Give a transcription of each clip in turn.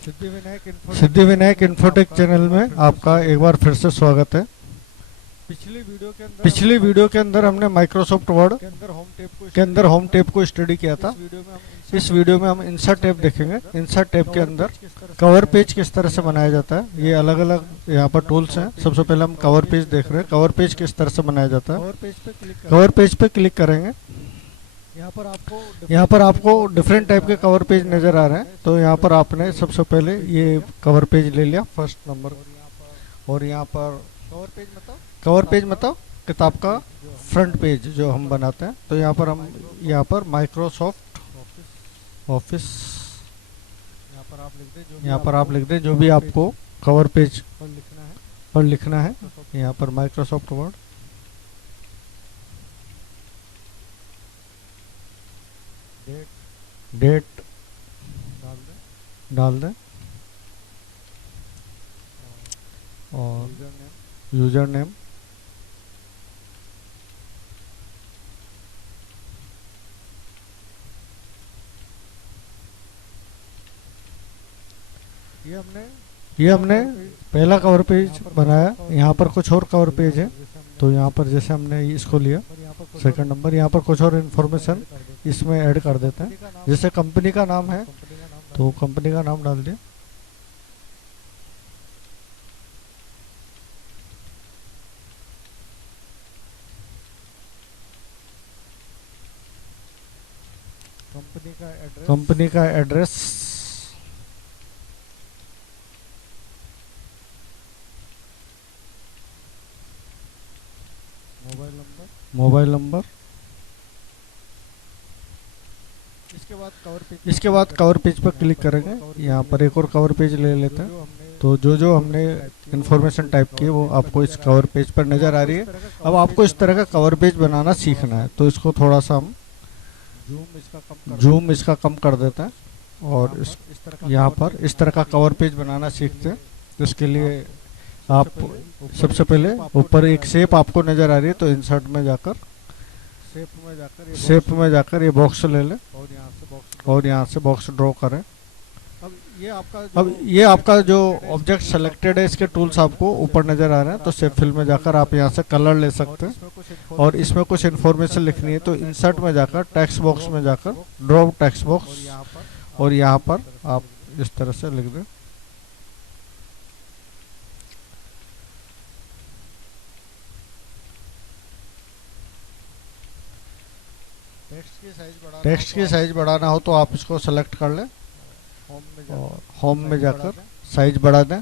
Siddhi Vinayak infotech channel में आपका एक बार फिर से स्वागत है। पिछली वीडियो के अंदर हमने माइक्रोसॉफ्ट वर्ड के अंदर होम टैब को स्टडी किया था। इस वीडियो में हम इंसर्ट टैब देखेंगे। इंसर्ट टैब के अंदर कवर पेज किस तरह से बनाया जाता है। ये अलग अलग यहाँ पर टूल्स हैं। सबसे पहले हम कवर पेज देख रहे हैं। कवर पेज किस तरह से बनाया जाता है। कवर पेज पे क्लिक करेंगे। यहाँ पर आपको डिफरेंट टाइप के कवर पेज नज़र आ रहे हैं। तो यहाँ पर आपने सबसे पहले ये कवर पेज ले लिया फर्स्ट नंबर, और यहाँ पर कवर पेज मतलब किताब का फ्रंट पेज जो हम बनाते हैं। तो यहाँ पर हम माइक्रोसॉफ्ट ऑफिस यहाँ पर आप लिख दें जो भी आपको कवर पेज पर लिखना है। यहाँ पर माइक्रोसॉफ्ट वर्ड, डेट डाल दें और यूजर नेम। ये हमने पहला कवर पेज बनाया। यहाँ पर कुछ और कवर पेज है। तो यहाँ पर जैसे हमने इसको लिया सेकंड नंबर, यहाँ पर कुछ और इन्फॉर्मेशन इसमें ऐड कर देते हैं। जैसे कंपनी का नाम है तो कंपनी का नाम डाल दिया। कंपनी का एड्रेस, मोबाइल नंबर। इसके बाद कवर पेज पर क्लिक करेंगे। यहाँ पर एक और कवर पेज ले लेते हैं। तो जो हमने इन्फॉर्मेशन टाइप की है वो आपको इस कवर पेज पर नज़र आ रही है। अब आपको इस तरह का कवर पेज बनाना सीखना है। तो इसको थोड़ा सा हम जूम इसका कम कर देते हैं और यहाँ पर इस तरह का कवर पेज बनाना सीखते हैं। तो इसके लिए आप सबसे पहले ऊपर एक शेप आपको नज़र आ रही है। तो इंसर्ट में जाकर शेप में जाकर ये बॉक्स ले लें और यहाँ से बॉक्स ड्रॉ करें। अब ये आपका जो ऑब्जेक्ट सेलेक्टेड है इसके टूल्स आपको ऊपर नज़र आ रहे हैं। तो शेप फिल में जाकर आप यहाँ से कलर ले सकते हैं और इसमें कुछ इन्फॉर्मेशन लिखनी है। तो इंसर्ट में जाकर टेक्स्ट बॉक्स में जाकर ड्रॉ टेक्स्ट बॉक्स, और यहाँ पर आप इस तरह से लिख दें। टेक्स्ट की साइज बढ़ाना हो तो आप इसको सेलेक्ट कर लें और होम में जाकर साइज बढ़ा दें।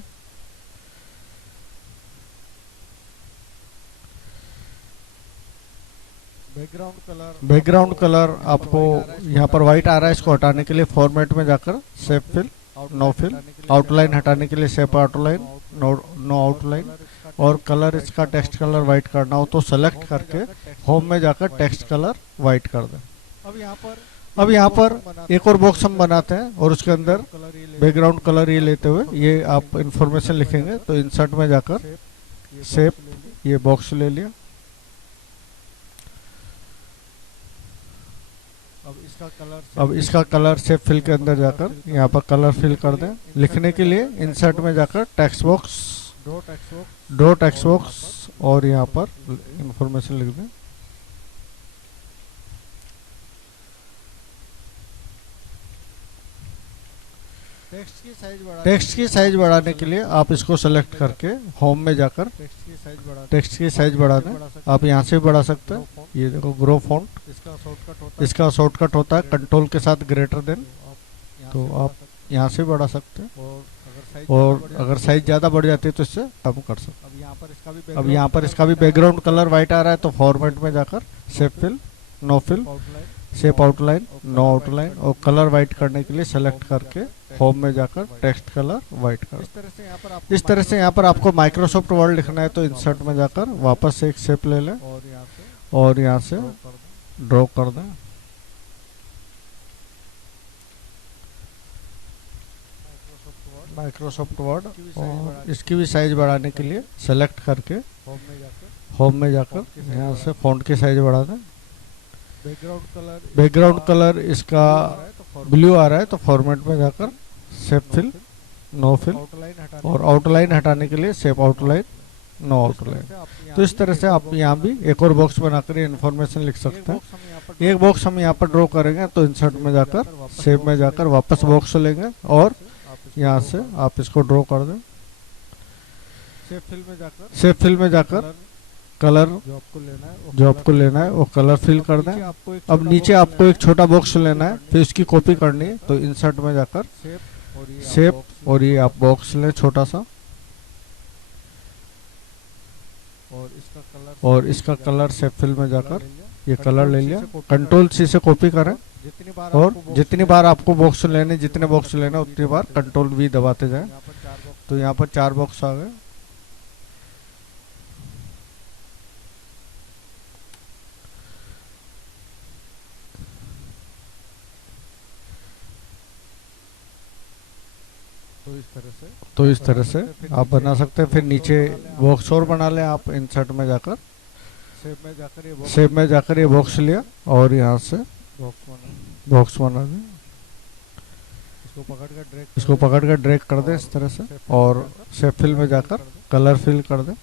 बैकग्राउंड कलर आपको यहाँ पर वाइट आ रहा है। इसको हटाने के लिए फॉर्मेट में जाकर shape fill, no fill. Outline हटाने के लिए शेप आउटलाइन, नो आउटलाइन। और कलर इसका टेक्स्ट कलर वाइट करना हो तो सेलेक्ट करके होम में जाकर टेक्स्ट कलर वाइट कर दें। अब यहाँ पर एक और बॉक्स हम बनाते हैं और उसके अंदर बैकग्राउंड कलर ये लेते हुए ये आप इंफॉर्मेशन लिखेंगे। तो इंसर्ट में जाकर शेप, ये बॉक्स ले लिया। अब इसका कलर शेप फिल के अंदर जाकर यहाँ पर कलर फिल कर दें। लिखने के लिए इंसर्ट में जाकर text box, draw text box, और यहाँ पर इंफॉर्मेशन लिख दें। टेक्स्ट की साइज बढ़ाने के लिए आप इसको सेलेक्ट करके होम में जाकर टेक्स्ट की साइज बढ़ा दें। आप यहाँ से भी बढ़ा सकते हैं। ये देखो ग्रो फॉन्ट, इसका शॉर्टकट होता है कंट्रोल के साथ ग्रेटर देन। तो आप यहाँ से बढ़ा सकते हैं और अगर साइज ज़्यादा बढ़ जाती है तो इससे कम कर सकते हैं। अब यहाँ पर इसका भी बैकग्राउंड कलर वाइट आ रहा है। तो फॉर्मेट में जाकर shape fill, no fill, shape outline, no outline, और कलर वाइट करने के लिए सेलेक्ट करके होम में जाकर टेक्स्ट कलर वाइट कर। इस तरह से यहाँ पर आपको माइक्रोसॉफ्ट वर्ड लिखना है। तो इंसर्ट में जाकर वापस से एक शेप ले लें और यहाँ से ड्रॉ कर दें। माइक्रोसॉफ्ट वर्ड, और इसकी भी साइज बढ़ाने के लिए सेलेक्ट करके होम में जाकर यहाँ से फॉन्ट की साइज बढ़ा दें। बैकग्राउंड कलर इसका ब्लू आ रहा है तो फॉर्मेट में जाकर शेप फिल, नो फिल, और आउटलाइन हटाने के लिए शेप आउटलाइन, नो आउटलाइन। तो इस तरह से आप यहाँ भी एक और बॉक्स बनाकर इन्फॉर्मेशन लिख सकते हैं। एक बॉक्स हम यहाँ पर ड्रॉ करेंगे तो इंसर्ट में जाकर शेप में जाकर वापस बॉक्स लेंगे और यहाँ से आप इसको ड्रॉ कर दें। शेप फिल में जाकर कलर जो आपको लेना है वो कलर फिल कर दें। अब नीचे आपको एक छोटा बॉक्स लेना है, फिर उसकी कॉपी करनी है, तो इंसर्ट में जाकर शेप और ये आप बॉक्स लें छोटा सा, और इसका कलर शेप फिल में जाकर ये कलर ले लिया। कंट्रोल सी से कॉपी करें और जितनी बार आपको बॉक्स लेने, जितने बॉक्स लेना उतनी बार कंट्रोल वी दबाते जाएं। तो यहाँ पर 4 बॉक्स आ गए। तो इस तरह से आप बना सकते हैं। फिर नीचे बॉक्स और बना लें आप इंसर्ट में जाकर, शेप में जाकर ये बॉक्स लिया और यहाँ से बॉक्स बना दें। इसको पकड़ कर ड्रैग कर दें इस तरह से, और शेप फिल में जाकर कलर फिल कर दें।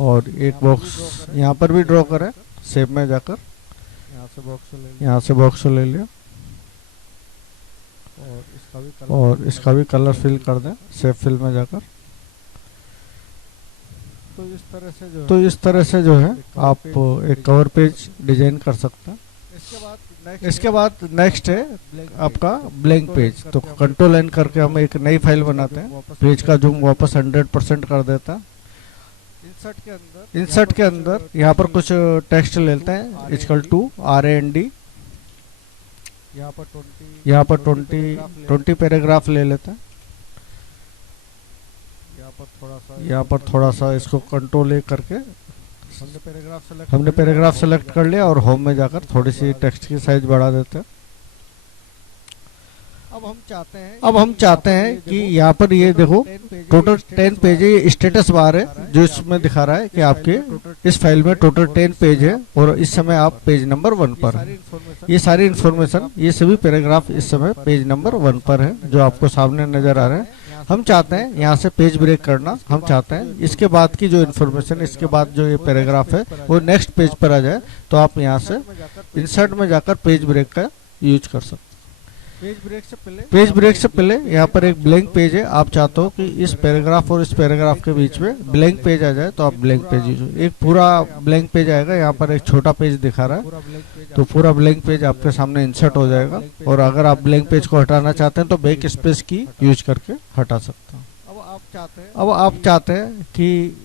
और एक बॉक्स यहाँ पर भी ड्रॉ करें, शेप में जाकर यहाँ से बॉक्स ले लिया और इसका भी कलर फिल कर दें शेप फिल में जाकर। तो इस तरह से जो है आप एक कवर पेज डिजाइन कर सकते हैं। इसके बाद नेक्स्ट है आपका ब्लैंक पेज। तो कंट्रोल एन करके हम एक नई फाइल बनाते हैं। पेज का जूम वापस 100% कर देता है। इंसर्ट के अंदर यहाँ पर कुछ टेक्स्ट लेते हैं, इक्वल टू RAND, यहाँ पर 20 पैराग्राफ ले लेते हैं। यहाँ पर थोड़ा सा इसको कंट्रोल ए करके हमने पैराग्राफ सेलेक्ट कर लिया और होम में जाकर थोड़ी सी टेक्स्ट की साइज बढ़ा देते हैं। अब हम चाहते हैं कि यहाँ पर ये देखो टोटल 10 पेज है, ये स्टेटस बार है जो इसमें दिखा रहा है कि आपके इस फाइल में टोटल 10 पेज है और इस समय आप पेज नंबर 1 पर है। ये सारी इन्फॉर्मेशन, ये सभी पैराग्राफ इस समय पेज नंबर 1 पर है जो आपको सामने नजर आ रहे हैं। हम चाहते हैं यहाँ से पेज ब्रेक करना। हम चाहते हैं इसके बाद की जो इन्फॉर्मेशन, इसके बाद जो ये पैराग्राफ है वो नेक्स्ट पेज पर आ जाए। तो आप यहाँ से इंसर्ट में जाकर पेज ब्रेक का यूज कर सकते हैं। पेज ब्रेक से पहले यहाँ पर एक ब्लैंक पेज है। आप चाहते हो कि इस पैराग्राफ और इस पैराग्राफ के बीच में ब्लैंक पेज आ जाए तो आप ब्लैंक पेज यूज, एक पूरा ब्लैंक पेज आएगा। यहाँ पर एक छोटा पेज दिखा रहा है तो पूरा ब्लैंक पेज आपके सामने इंसर्ट हो जाएगा। और अगर आप ब्लैंक पेज को हटाना चाहते हैं तो बैक स्पेस की यूज करके हटा सकते हैं। अब आप चाहते हैं कि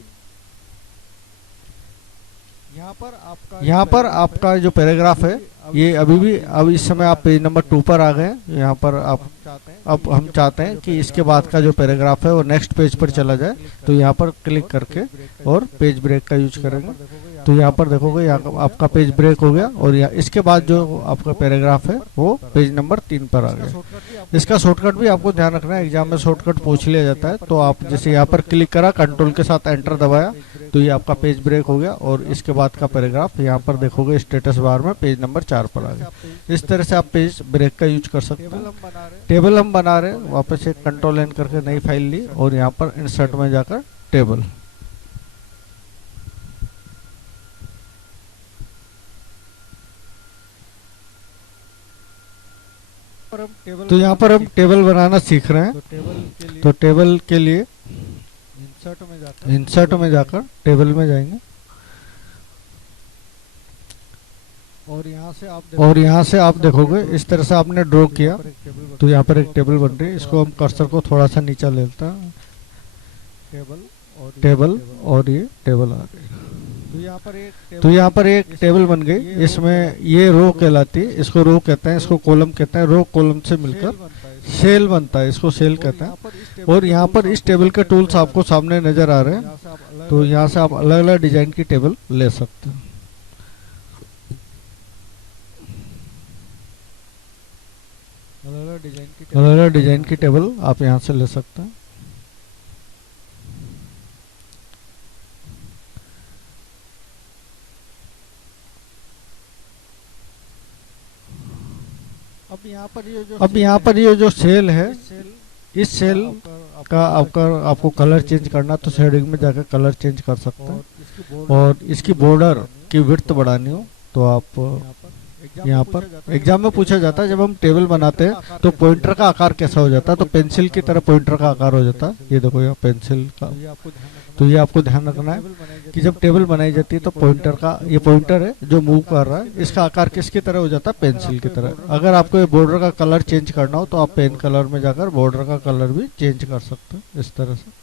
यहाँ पर आपका जो पैराग्राफ है ये अभी भी, अब इस समय आप पेज नंबर 2 पर आ गए हैं। यहाँ पर आप, अब हम चाहते हैं कि इसके बाद का जो पैराग्राफ है वो नेक्स्ट पेज पर चला जाए। तो यहाँ पर क्लिक करके और पेज ब्रेक का यूज करेंगे। तो यहाँ पर देखोगे यहाँ आपका पेज ब्रेक हो गया और इसके बाद जो आपका पैराग्राफ है वो पेज नंबर 3 पर आ गया। इसका शॉर्टकट भी आपको ध्यान रखना है, एग्जाम में शॉर्टकट पूछ लिया जाता है। तो आप जैसे यहाँ पर क्लिक करा, कंट्रोल के साथ एंटर दबाया तो ये आपका पेज ब्रेक हो गया और इसके बाद का पैराग्राफ यहाँ पर देखोगे स्टेटस बार में पेज नंबर 4 पर आ गया। इस तरह से आप पेज ब्रेक का यूज कर सकते हैं। टेबल हम बना रहे हैं, वापस एक कंट्रोल एन करके नई फाइल ली और यहाँ पर इंसर्ट में जाकर टेबल, तो यहाँ पर हम टेबल बनाना सीख रहे हैं। तो टेबल के लिए इंसर्ट में जाकर टेबल में जाएंगे और यहाँ से आप देखोगे इस तरह से आपने ड्रॉ किया तो यहाँ पर एक टेबल बन रही है। इसको हम कर्सर को थोड़ा सा नीचा ले लेते हैं, टेबल और ये टेबल आ गई। तो यहाँ पर एक टेबल बन गई। इसमें ये रो कहलाती है, इसको रो कहते हैं, इसको कॉलम कहते हैं। रो कॉलम से मिलकर सेल बनता है, इसको सेल कहते हैं। और यहाँ पर इस टेबल के टूल्स आपको सामने नजर आ रहे हैं। तो यहाँ से आप अलग अलग डिजाइन की टेबल ले सकते हैं। अलग अलग डिजाइन की टेबल आप यहाँ से ले सकते हैं। अब यहाँ पर ये जो सेल है, इस सेल का आपको कलर चेंज करना तो शेडिंग में जाकर कलर चेंज कर सकते हैं। और इसकी बॉर्डर की विड्थ बढ़ानी हो तो आप यहाँ पर एग्जाम में पूछा जाता है, जब हम टेबल बनाते हैं तो पॉइंटर का आकार कैसा हो जाता है, तो पेंसिल की तरह पॉइंटर का आकार हो जाता है। ये देखो यहाँ पेंसिल का, तो ये आपको ध्यान रखना है कि जब टेबल बनाई जाती है तो पॉइंटर का, ये पॉइंटर है जो मूव कर रहा है, इसका आकार किसकी तरह हो जाता है, पेंसिल की तरह। अगर आपको ये बॉर्डर का कलर चेंज करना हो तो आप पेन कलर में जाकर बॉर्डर का कलर भी चेंज कर सकते हैं इस तरह से।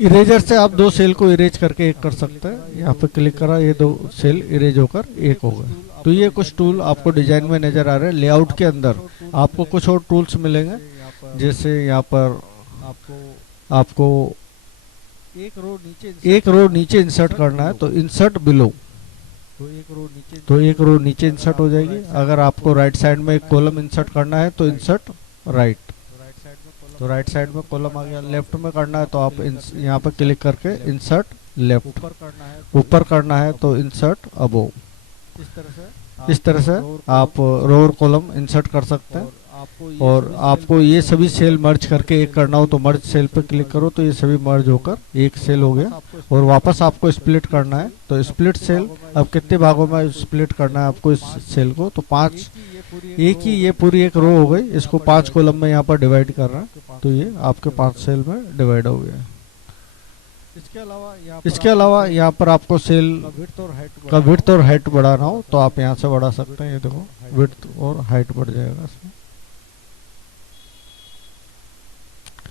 इरेजर से आप दो सेल को इरेज करके एक कर सकते हैं। यहाँ पे क्लिक करा, ये दो सेल इरेज होकर एक हो गए। तो ये कुछ टूल आपको डिजाइन में नजर आ रहे हैं। लेआउट के अंदर आपको कुछ और टूल्स मिलेंगे, जैसे यहाँ पर आपको एक रो नीचे इंसर्ट करना है तो इंसर्ट बिलो, तो एक रो नीचे इंसर्ट हो जाएगी। अगर आपको राइट साइड में एक कॉलम इंसर्ट करना है तो इंसर्ट राइट, तो राइट साइड में कॉलम आ गया। लेफ्ट में करना है तो आप यहाँ पर क्लिक करके इंसर्ट लेफ्ट, ऊपर करना है तो इंसर्ट अबोव। इस तरह से आप रो और कॉलम इंसर्ट कर सकते हैं। और आपको ये सभी सेल मर्ज करके एक करना हो तो मर्ज सेल पे क्लिक करो तो ये सभी मर्ज होकर एक सेल हो गया। और वापस आपको स्प्लिट करना है तो स्प्लिट सेल, अब कितने भागों में स्प्लिट करना है आपको इस सेल को, तो 5, एक ही ये पूरी एक रो हो गई, इसको 5 कॉलम में यहाँ पर डिवाइड कर रहा है तो ये आपके 5 सेल में डिवाइड हो गया। इसके अलावा यहाँ पर आपको सेल का विड्थ और हाइट बढ़ाना हो तो आप यहाँ से बढ़ा सकते हैं। ये देखो विड्थ और हाइट बढ़ जाएगा इसमें।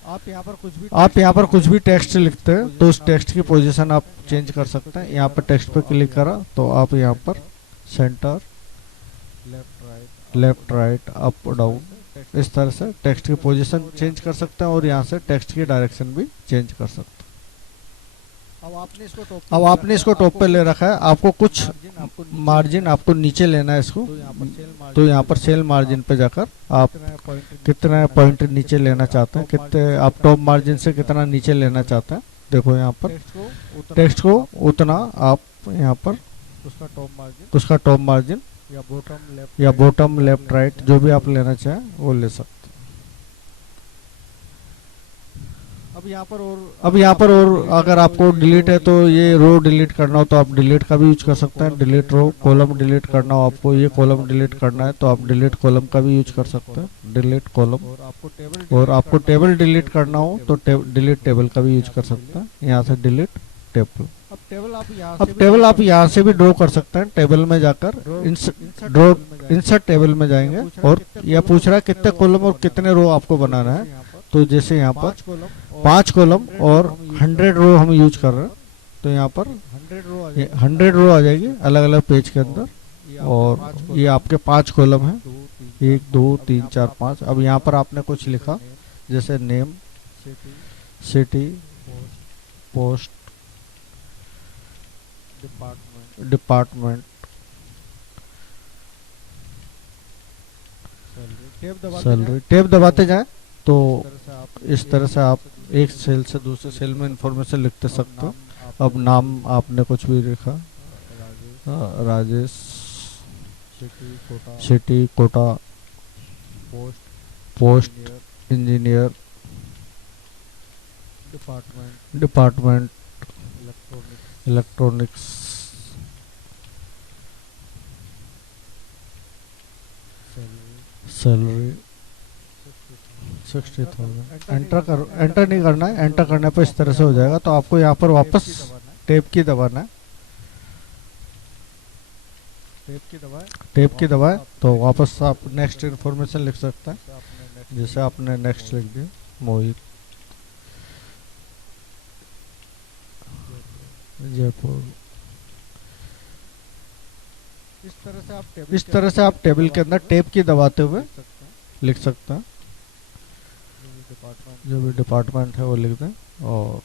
आप यहाँ पर कुछ भी टेक्स्ट लिखते हैं तो उस टेक्स्ट की पोजीशन आप चेंज कर सकते हैं। यहाँ पर टेक्स्ट पर क्लिक करा तो आप यहाँ पर centre, left right, up down, इस तरह से टेक्स्ट की पोजीशन चेंज कर सकते हैं और यहाँ से टेक्स्ट की डायरेक्शन भी चेंज कर सकते हैं। अब आपने इसको टॉप पे ले रखा है, आपको कुछ मार्जिन आपको नीचे लेना है इसको, तो यहाँ पर सेल मार्जिन पे जाकर आप कितना पॉइंट नीचे लेना चाहते हैं, कितने आप टॉप मार्जिन से कितना नीचे लेना चाहते हैं। देखो यहाँ पर टेक्स्ट को उतना आप यहाँ पर उसका टॉप मार्जिन या बॉटम लेफ्ट राइट जो भी आप लेना चाहें वो ले सकते हैं। अब यहाँ पर और अगर आपको डिलीट है तो ये रो डिलीट करना हो तो आप डिलीट का भी यूज कर सकते हैं। डिलीट रो, कॉलम डिलीट करना हो आपको, ये कॉलम डिलीट करना है तो आप डिलीट कॉलम का भी यूज कर सकते हैं, डिलीट कॉलम। और आपको टेबल डिलीट करना हो तो डिलीट टेबल का भी यूज कर सकते हैं, यहाँ से डिलीट टेबल। अब टेबल आप यहाँ से भी ड्रॉ कर सकते हैं। टेबल में जाकर इंसर्ट टेबल में जाएंगे और यह पूछ रहा है कितने कॉलम और कितने रो आपको बनाना है, तो जैसे यहाँ पर 5 कॉलम और 100 रो हम यूज कर रहे हैं तो यहाँ पर 100 रो आ जाएगी अलग अलग पेज के अंदर। और ये आपके 5 कॉलम है, 1 2 3 4 5। अब यहाँ पर आपने कुछ लिखा जैसे name, city, post, department, salary. Tab दबाते जाएं तो इस तरह से आप एक सेल से दूसरे सेल में इंफॉर्मेशन लिखते सकते हो। अब नाम आपने कुछ भी लिखा, Rajesh, city, Kota, post, engineer, department, electronics, salary 60,000। Enter नहीं करना है, एंटर करने पर इस तरह से हो जाएगा। तो आपको यहाँ पर वापस टैब की दबाना है, टैब की दबाए तो वापस आप नेक्स्ट इन्फॉर्मेशन लिख सकते हैं। जैसे आपने नेक्स्ट लिख दिया मोहित, जयपुर। इस तरह से आप टेबल के अंदर टैब की दबाते हुए लिख सकते हैं। जो भी डिपार्टमेंट है वो लिख दें। और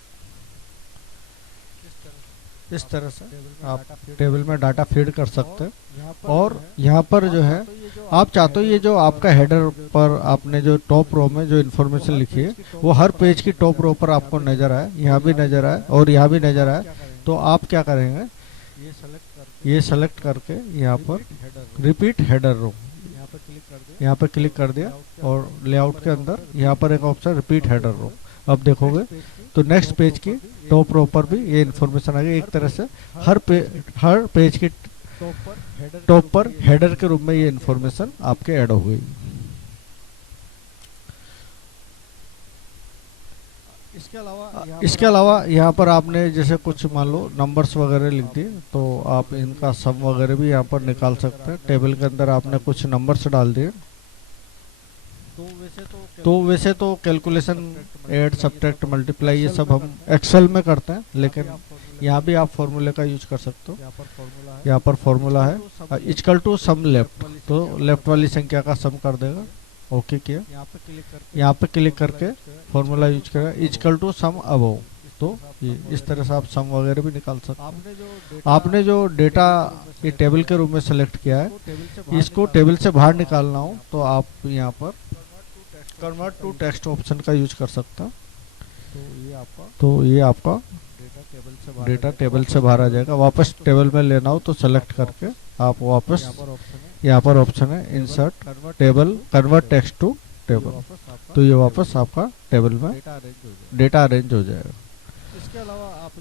इस तरह से आप टेबल में डाटा फीड कर सकते हैं। और यहाँ पर जो है आप चाहते हो ये जो आपका हेडर पर आपने जो टॉप रो में जो इन्फॉर्मेशन लिखी है वो हर पेज की टॉप रो पर आपको नजर आए, यहाँ भी नजर आए और यहाँ भी नजर आए, तो आप क्या करेंगे, ये सेलेक्ट करके यहाँ पर रिपीट हेडर रो, यहाँ पे क्लिक कर दिया और लेआउट के अंदर यहाँ पर एक ऑप्शन रिपीट हेडर रो। अब देखोगे तो नेक्स्ट पेज की टॉप रो पर भी ये इन्फॉर्मेशन आ गई। एक तरह से हर पेज की टॉप पर हेडर के रूप में ये इन्फॉर्मेशन आपके ऐड हो गई। इसके अलावा यहाँ पर आपने जैसे कुछ मान लो नंबर्स वगैरह लिख दिए तो आप इनका सम वगैरह भी यहाँ पर निकाल सकते हैं। टेबल के अंदर आपने कुछ नंबर्स डाल दिए तो वैसे तो कैलकुलेशन ऐड सब्ट्रैक्ट मल्टीप्लाई ये सब हम एक्सेल में करते हैं, लेकिन यहाँ भी आप फॉर्मूले का यूज कर सकते हो। यहाँ पर फॉर्मूला है इक्वल टू सम लेफ्ट, तो लेफ्ट वाली संख्या का सम कर देगा। ओके किया, यहाँ पे क्लिक करके फॉर्मूला यूज करेगा इक्वल टू सम अबव, तो ये इस तरह से आप सम वगैरह भी निकाल सकते हैं। आपने जो डेटा ये टेबल के रूप में सेलेक्ट किया है, इसको टेबल से बाहर निकालना हो तो आप यहाँ पर कन्वर्ट टू टेक्स्ट ऑप्शन का यूज कर सकते हैं। तो ये आपका डेटा टेबल से बाहर आ जाएगा। वापस टेबल में लेना हो तो सेलेक्ट करके आप वापस यहाँ पर ऑप्शन है insert table convert text to table, तो ये वापस आपका टेबल में डेटा अरेंज हो जाएगा।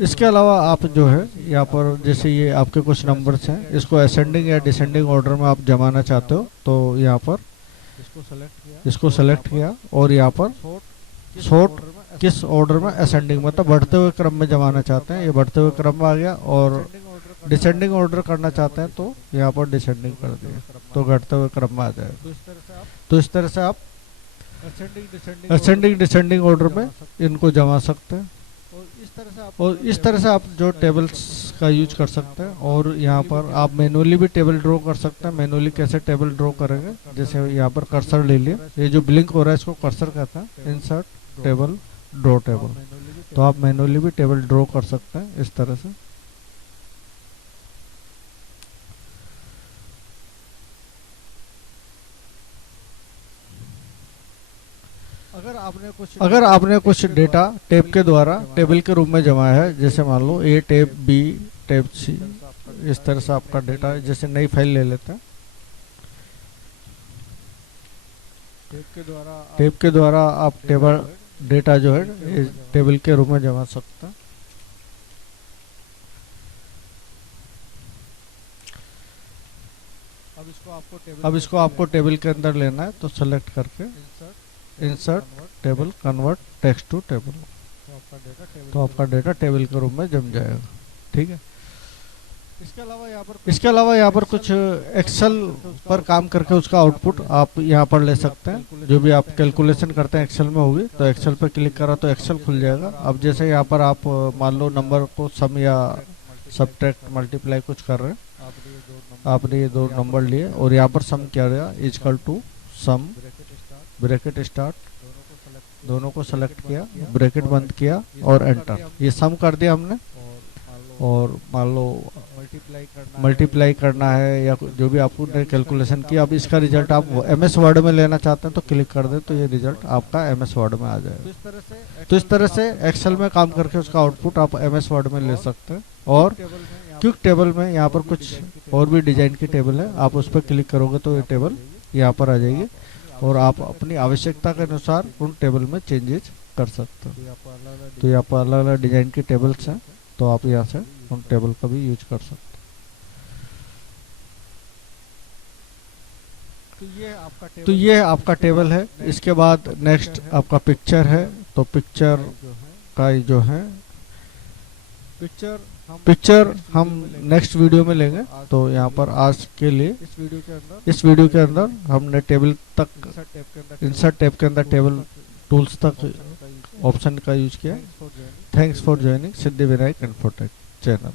इसके अलावा आप जो है यहाँ पर जैसे ये आपके कुछ नंबर्स हैं, इसको असेंडिंग या डिसेंडिंग ऑर्डर में आप जमाना चाहते हो तो यहाँ पर इसको सेलेक्ट किया और यहाँ पर शॉर्ट किस ऑर्डर में असेंडिंग मतलब बढ़ते हुए क्रम में जमाना चाहते हैं, ये बढ़ते हुए क्रम में आ गया। और डिसेंडिंग ऑर्डर करना चाहते हैं तो यहाँ पर डिसेंडिंग कर दिया तो घटते हुए क्रम में आ जाएगा। तो इस तरह से आप असेंडिंग डिसेंडिंग ऑर्डर में इनको जमा सकते हैं और इस तरह से आप जो टेबल्स का यूज कर सकते हैं। और यहाँ पर आप मैनुअली भी टेबल ड्रॉ कर सकते हैं। मैनुअली कैसे टेबल ड्रॉ करेंगे, जैसे यहाँ पर कर्सर ले लिया, ये जो ब्लिंक हो रहा है इसको कर्सर कहते हैं, इंसर्ट टेबल ड्रॉ टेबल, तो आप मैनुअली भी टेबल ड्रॉ कर सकते हैं इस तरह से। अगर आपने कुछ डेटा टेब के द्वारा टेबल के रूप में जमाया है, जैसे मान लो ए टेब बी टेब सी, इस तरह से आपका डेटा, जैसे नई फाइल ले लेते हैं, टेब के द्वारा आप टेबल डेटा जो है टेबल के रूप में जमा सकते हैं। अब इसको आपको टेबल के अंदर लेना है तो सेलेक्ट करके insert table convert text to table, तो आपका डेटा टेबल के रूप में जम जाएगा। ठीक है। इसके अलावा यहाँ पर कुछ एक्सेल पर काम करके उसका आउटपुट आप यहाँ पर ले सकते हैं। जो भी आप कैलकुलेशन करते हैं एक्सेल में होगी तो एक्सेल पर क्लिक करा तो एक्सेल खुल जाएगा। अब जैसे यहाँ पर आप मान लो नंबर को सम या सब्ट्रैक्ट मल्टीप्लाई कुछ कर रहे हैं, आपने ये दो नंबर लिए और यहाँ पर सम क्या रहेगा equal to sum bracket start, दोनों को सेलेक्ट किया, ब्रैकेट बंद किया और एंटर, ये सम कर दिया हमने। और मान लो मल्टीप्लाई करना है या जो भी आपने कैलकुलेशन किया, अब इसका रिजल्ट आप एमएस वर्ड में लेना चाहते हैं तो क्लिक कर दे तो ये रिजल्ट आपका एमएस वर्ड में आ जाएगा। तो इस तरह से एक्सेल में काम करके उसका आउटपुट आप एमएस वर्ड में ले सकते हैं। और क्विक टेबल में यहाँ पर कुछ और भी डिजाइन की टेबल है, आप उस पर क्लिक करोगे तो ये टेबल यहाँ पर आ जाएगी और आप अपनी आवश्यकता के अनुसार उन टेबल में चेंजेस कर सकते हो। तो यहाँ पर अलग अलग डिजाइन की टेबल्स हैं, तो आप यहाँ से उन टेबल का भी यूज कर सकते हो। तो ये आपका टेबल है। इसके बाद नेक्स्ट आपका पिक्चर है, तो पिक्चर का जो है पिक्चर हम नेक्स्ट वीडियो में लेंगे। तो यहाँ पर आज के लिए इस वीडियो के अंदर हमने टेबल तक इंसर्ट टैब के अंदर टेबल टूल्स तक ऑप्शन का यूज किया। Thanks for joining Siddhivinayak infotech channel.